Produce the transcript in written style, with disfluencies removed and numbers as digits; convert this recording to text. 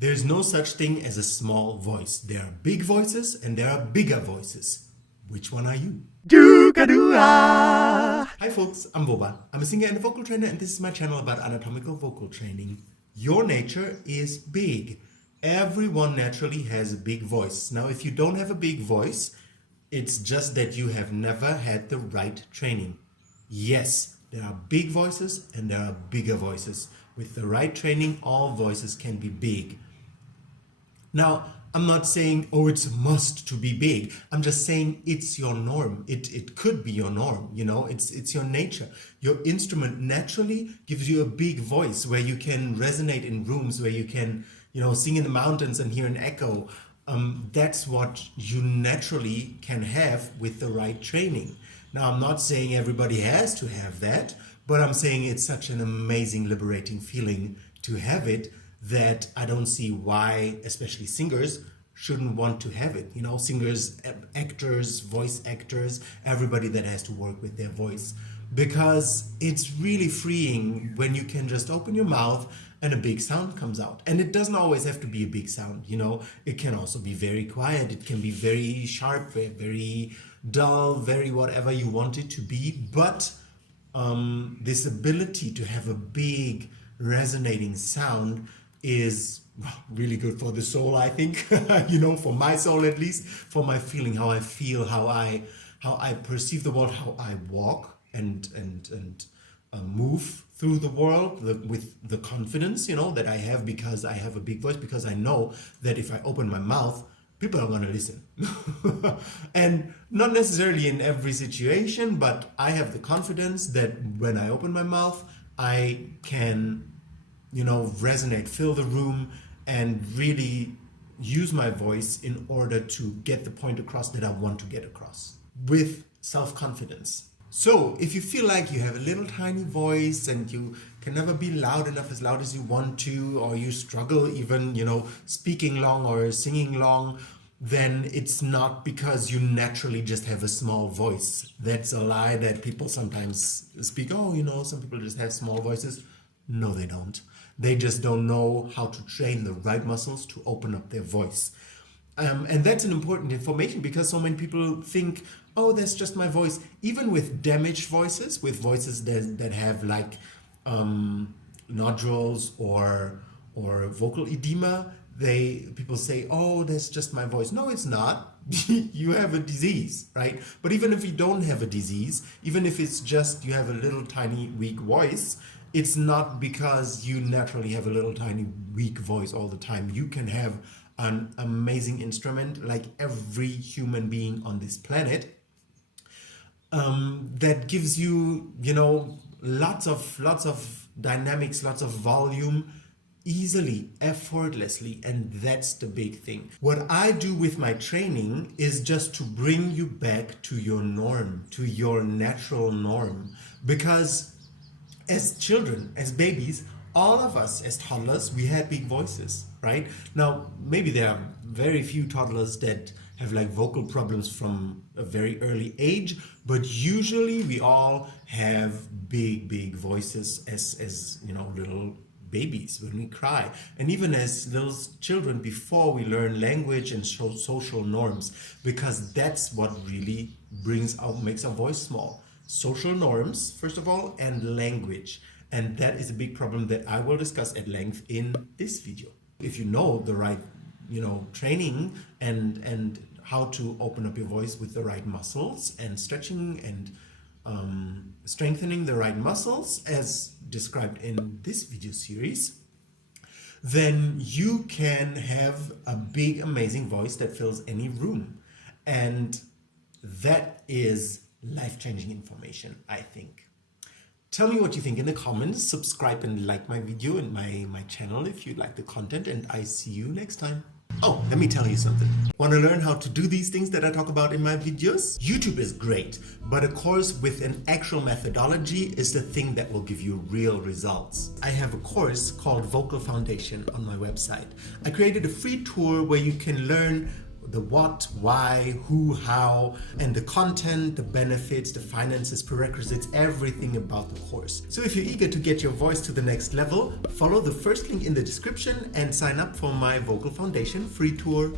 There's no such thing as a small voice. There are big voices and there are bigger voices. Which one are you? Hi folks, I'm Boba. I'm a singer and a vocal trainer, and this is my channel about anatomical vocal training. Your nature is big. Everyone naturally has a big voice. Now, if you don't have a big voice, it's just that you have never had the right training. Yes, there are big voices and there are bigger voices. With the right training, all voices can be big. Now, I'm not saying, oh, it's a must to be big. I'm just saying it's your norm. It could be your norm, you know, it's your nature. Your instrument naturally gives you a big voice where you can resonate in rooms, where you can, you know, sing in the mountains and hear an echo. That's what you naturally can have with the right training. Now, I'm not saying everybody has to have that, but I'm saying it's such an amazing, liberating feeling to have it that I don't see why, especially singers, shouldn't want to have it. You know, singers, actors, voice actors, everybody that has to work with their voice. Because it's really freeing when you can just open your mouth and a big sound comes out. And it doesn't always have to be a big sound, you know. It can also be very quiet. It can be very sharp, very dull, very whatever you want it to be. But this ability to have a big resonating sound is really good for the soul, I think. You know, for my soul at least, for my feeling, how I feel, how I perceive the world, how I walk and move through the world with the confidence, you know, that I have because I have a big voice, because I know that if I open my mouth, people are going to listen. And not necessarily in every situation, but I have the confidence that when I open my mouth, I can, you know, resonate, fill the room, and really use my voice in order to get the point across that I want to get across with self-confidence. So if you feel like you have a little tiny voice and you can never be loud enough, as loud as you want to, or you struggle even, you know, speaking long or singing long, then it's not because you naturally just have a small voice. That's a lie that people sometimes speak. Oh, you know, some people just have small voices. No, they don't. They just don't know how to train the right muscles to open up their voice. And that's an important information, because so many people think, oh, that's just my voice. Even with damaged voices, with voices that have like nodules or vocal edema, people say, oh, that's just my voice. No, it's not. You have a disease, right? But even if you don't have a disease, even if it's just you have a little tiny weak voice, it's not because you naturally have a little tiny weak voice all the time. You can have an amazing instrument like every human being on this planet that gives you, you know, lots of dynamics, lots of volume, easily, effortlessly, and that's the big thing. What I do with my training is just to bring you back to your norm, to your natural norm, because as children, as babies, all of us as toddlers, we had big voices, right? Now, maybe there are very few toddlers that have like vocal problems from a very early age, but usually we all have big voices as you know, little babies when we cry, and even as little children before we learn language and social norms, because that's what really makes our voice small. Social norms, first of all, and language. And that is a big problem that I will discuss at length in this video. If you know the right, you know, training and how to open up your voice with the right muscles and stretching and strengthening the right muscles as described in this video series, then you can have a big, amazing voice that fills any room. And that is life-changing information, I think. Tell me what you think in the comments. Subscribe and like my video and my channel if you like the content, and I see you next time. Oh, let me tell you something. Want to learn how to do these things that I talk about in my videos? YouTube is great, but a course with an actual methodology is the thing that will give you real results. I have a course called Vocal Foundation on my website. I created a free tour where you can learn the what, why, who, how, and the content, the benefits, the finances, prerequisites, everything about the course. So if you're eager to get your voice to the next level, follow the first link in the description and sign up for my Vocal Foundation free tour.